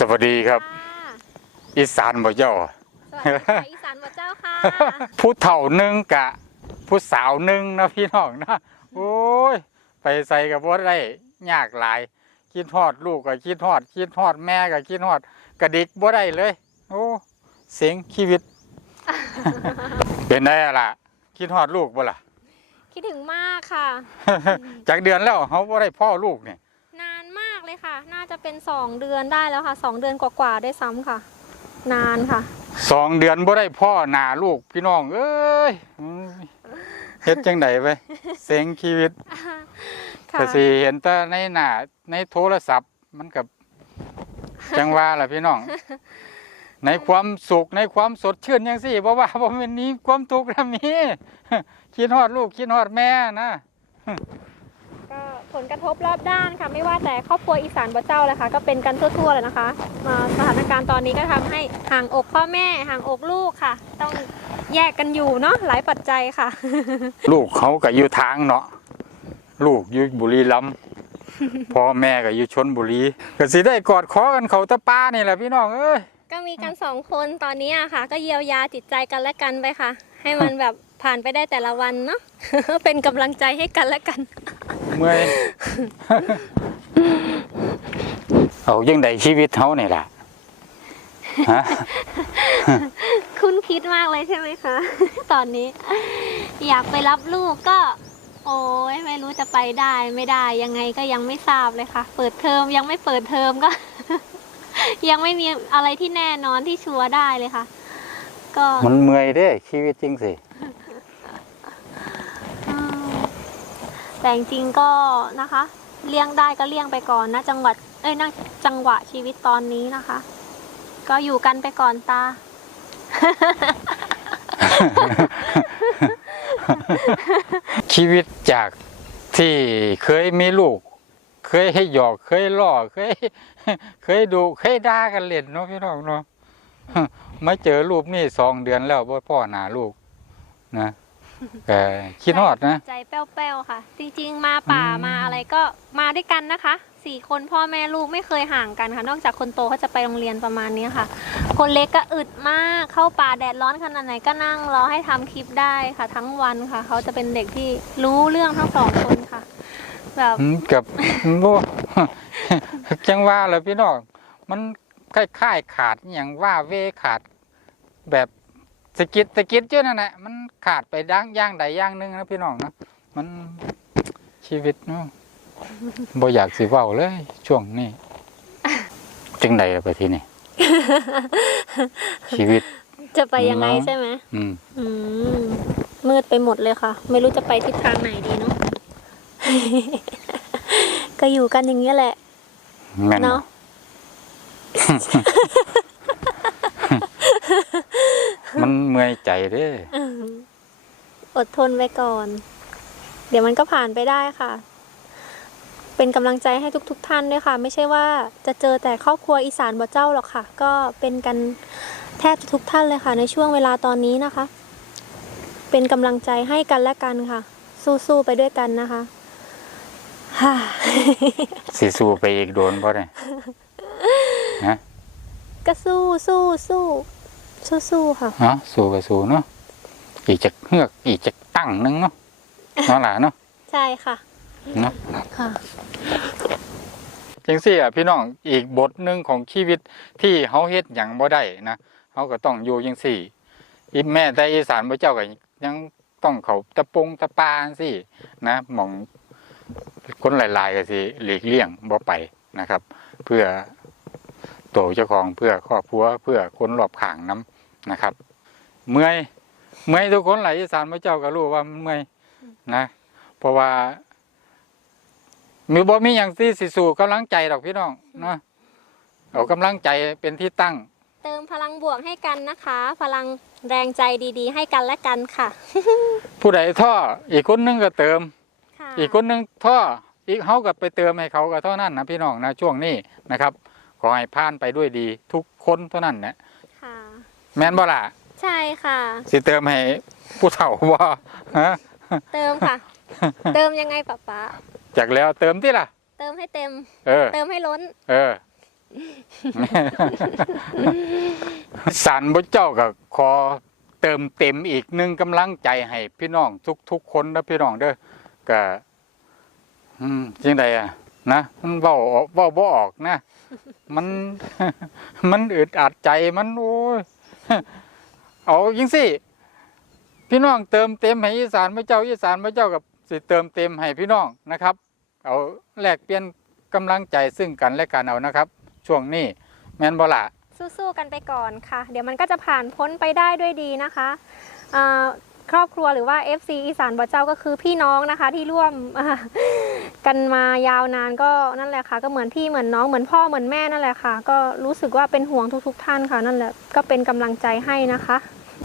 สวัสดีครับค่ะอีสานบ่เจ้า สวัสดีค่ะอีสานบ่เจ้าค่ะ ผู้เฒ่าหนึ่งกะ ผู้สาวหนึ่งนะพี่น้องนะ โอ้ย ไปใส่กับว่าได้ยากหลาย คิดฮอดลูกก็คิดฮอด คิดฮอดแม่ก็คิดฮอดกระดิกบ่ได้เลย โอ้เสียงชีวิต เป็นได้อะล่ะ คิดฮอดลูกบ่ล่ะ คิดถึงมากค่ะ จากเดือนแล้วเขาบ่ได้พ่อลูกเนี่ย ค่ะ น่าจะเป็นสองเดือนได้แล้วค่ะสองเดือนกว่าๆได้วยซ้ำค่ะ นานค่ะ สองเดือนบ่ได้พ่อหน้าลูกพี่น้อง เอ้ยอืมเฮ็ดจังไดไปเสียงชีวิตค่ะ ก็สิเห็นแต่ในหน้าในโทรศัพท์มันกับจังว่าล่ะพี่น้อง ในความสุขในความสดชื่นยังสิบ่ว่าบ่แม่นนี้ความทุกข์นะมี คิดฮอดลูกคิดฮอดแม่นะก็ ผลกระทบรอบด้านค่ะไม่ว่าแต่ครอบครัวอีสานบ่เจ้าเลยค่ะก็เป็นกันทั่วๆเลยนะคะมาสถานการณ์ตอนนี้ก็ทำให้ห่างอกพ่อแม่ห่างอกลูกค่ะ ต้องแยกกันอยู่เนาะหลายปัจจัยค่ะ ลูกเขาก็อยู่ทางเนาะลูกอยู่บุรีรัมย์พ่อแม่ก็อยู่ชนบุรีก็สิได้กอดคอกันเขาตะป้านี่แหละพี่น้องเอ้ยก็มีกันสองคนตอนนี้อะค่ะ ก็เยียวยาจิตใจกันและกันไปค่ะ ให้มันแบบ ผ่านไปได้แต่ละวันเนาะ เป็นกำลังใจให้กันและกัน เมื่อย เอายังไดชีวิตเขานี่ล่ะฮะ คุณคิดมากเลยใช่ไหมคะ ตอนนี้ อยากไปรับลูกก็ โอ้ยไม่รู้จะไปได้ไม่ได้ยังไงก็ยังไม่ทราบเลยค่ะ เปิดเทอมยังไม่เปิดเทอมก็ ยังไม่มีอะไรที่แน่นอนที่ชัวร์ได้เลยค่ะ ก็มันเมื่อยเด้ชีวิตจริงสิ อืม แต่จริงๆก็นะคะเลี่ยงได้ก็เลี่ยงไปก่อนนะ จังหวัดเอ้ยนะจังหวะชีวิตตอนนี้นะคะ ก็อยู่กันไปก่อนตา ชีวิตจากที่เคยมีลูก เคยให้หยอกเคยล่อเคย เคยดูเคยด่ากันเล่นเนาะพี่น้องเนาะมาเจอรูปนี่สองเดือนแล้วพ่อหนาลูกนะ แต่คิดฮอดนะ ใจแป้วๆค่ะ จริงๆ มาป่าอืม มาอะไรก็มาด้วยกันนะคะสี่คนพ่อแม่ลูกไม่เคยห่างกันค่ะ นอกจากคนโตเขาจะไปโรงเรียนประมาณนี้ค่ะ คนเล็กก็อึดมากเข้าป่าแดดร้อนขนาดไหนก็นั่งรอให้ทำคลิปได้ค่ะ ทั้งวันค่ะ เขาจะเป็นเด็กที่รู้เรื่องทั้งสองคนค่ะ แบบอืมกับบ่จังว่าแหล้วพี่น้องมันคล้ายๆขาดอหย่างว่าเวขาด แบบ สะกิดสะกิดเจ้านั่นแหละมันขาดไปดังอย่างใดอย่างหนึ่งนะพี่น้องนะมันชีวิตเนาะบ่อยากสิเว้าเลย ช่วงนี้จังใดล่ะไปที่นี่ชีวิต จะไปยังไงเนอะใช่ไหมอืมอืมมืดไปหมดเลยค่ะ ไม่รู้จะไปทิศทางไหนดีเนาะก็อยู่กันอย่างนี้ยแหละแม่นบ่เนาะ มันเมื่อยใจเด้อืมอดทนไว้ก่อน เดี๋ยวมันก็ผ่านไปได้ค่ะ เป็นกำลังใจให้ทุกๆทท่านด้วยค่ะ ไม่ใช่ว่าจะเจอแต่ครอบครัวอีสานบ่เจ้าหรอกค่ะ ก็เป็นกันแทบจะทุกท่านเลยค่ะ ในช่วงเวลาตอนนี้นะคะ เป็นกำลังใจให้กันและกันค่ะ สู้ๆไปด้วยกันนะคะฮ่าสิสู้ไปอีกโดนบ่ได้ฮะก็สู้สู้สู้ สู้สู้ค่ะเนาะสู้ก็สู้เนาะอีกจักเฮือกอีกจักตั้งหนึงเนาะเนาะล่ะเนาะใช่ค่ะเนาะค่ะจังซี่อะพี่น้องอีกบทหนึ่งของชีวิตที่เฮาเฮ็ดหยังบ่ได้นะเฮาก็ต้องอยู่จังซี่อีแม่แต่อีสานบ่เจ้าก็ยังต้องเขาตะปงตะปาจังซี่นะหมองคนหลาย ๆก็สิหลีกเลี่ยงบ่ไปนะครับ เพื่อโตวเจ้าของเพื่อครอบครัวเพื่อคนรอบข้างนํ นะครับ เมื่อยเมื่อยทุกคนหลายอีสานบ่เจ้าก็รู้ว่ามันเมื่อยนะ เพราะว่ามีบ่มีอย่างที่สิสู่กำลังใจดอกพี่น้องเนาะเอากำลังใจเป็นที่ตั้ง เติมพลังบวกให้กันนะคะ พลังแรงใจดีๆ ให้กันและกันค่ะ ผู้ใดท่ออีกคนนึงก็เติมค่ะอีกคนนึงท่ออีกเฮาก็ไปเติมให้เขาก็เท่านั้นนะพี่น้องนะช่วงนี้นะครับ ขอให้ผ่านไปด้วยดี ทุกคนเท่านั้นนะค่ะ แม่นบ่ล่ะ ใช่ค่ะ สิเติมให้ผู้เฒ่าบ่ฮะเติมค่ะ เติมยังไงป๊าป๊าจากแล้วเติมที่ล่ะ เติมให้เต็ม เออ เติมให้ล้น เออสารพระเจ้าก็ขอเติมเต็มอีกหนึ่งกำลังใจให้พี่น้องทุกๆคนนะพี่น้องเด้อก็อืมจังใดอะ นะมันเว้าออกเว้าบ่ออกนะ มัน มันอึดอัดใจมันโอ้ย เอายิงสิพี่น้องเติมเต็มให้อีสานพระเจ้าอีสานพระเจ้ากับสิเติมเต็มให้พี่น้องนะครับ เอาแลกเปลี่ยนกำลังใจซึ่งกันและกันเอานะครับ ช่วงนี้แมนบอละสู้ๆกันไปก่อนค่ะ เดี๋ยวมันก็จะผ่านพ้นไปได้ด้วยดีนะคะอ่า ครอบครัวหรือว่า FC อีสานบ่เจ้าก็คือพี่น้องนะคะที่ร่วมอ่ากันมายาวนานก็นั่นแหละค่ะ ก็เหมือนพี่เหมือนน้องเหมือนพ่อเหมือนแม่นั่นแหละค่ะ ก็รู้สึกว่าเป็นห่วงทุก ๆ ท่านค่ะนั่นแหละก็เป็นกำลังใจให้นะคะ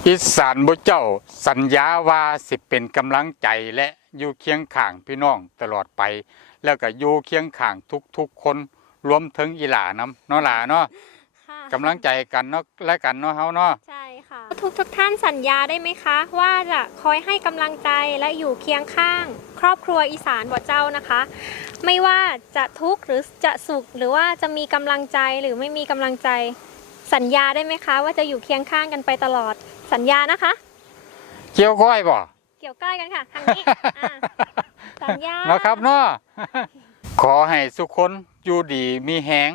อีสานบ่เจ้า สัญญาว่าสิเป็นกำลังใจและอยู่เคียงข้างพี่น้องตลอดไป แล้วก็อยู่เคียงข้างทุกๆ คนรวมถึงอีหลานํเนาะหลาเนาะค่ะกำลังใจกันเนาะและกันเนาะเฮาเนาะใช่ค่ะ ทุกทุกๆท่านสัญญาได้ไหมคะ ว่าจะคอยให้กำลังใจและอยู่เคียงข้าง ครอบครัวอีสานบ่เจ้านะคะ ไม่ว่าจะทุกข์หรือจะสุข หรือว่าจะมีกำลังใจหรือไม่มีกำลังใจ สัญญาได้ไหมคะ ว่าจะอยู่เคียงข้างกันไปตลอดสัญญานะคะ เกี่ยวก้อยบ่เกี่ยวใกล้กันค่ะทางนี้อะสัญญาเนาะครับเนาะขอให้สุกคนอยู่ดีมีแหง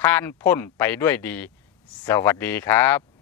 ผ่านพ้นไปด้วยดี สวัสดีครับ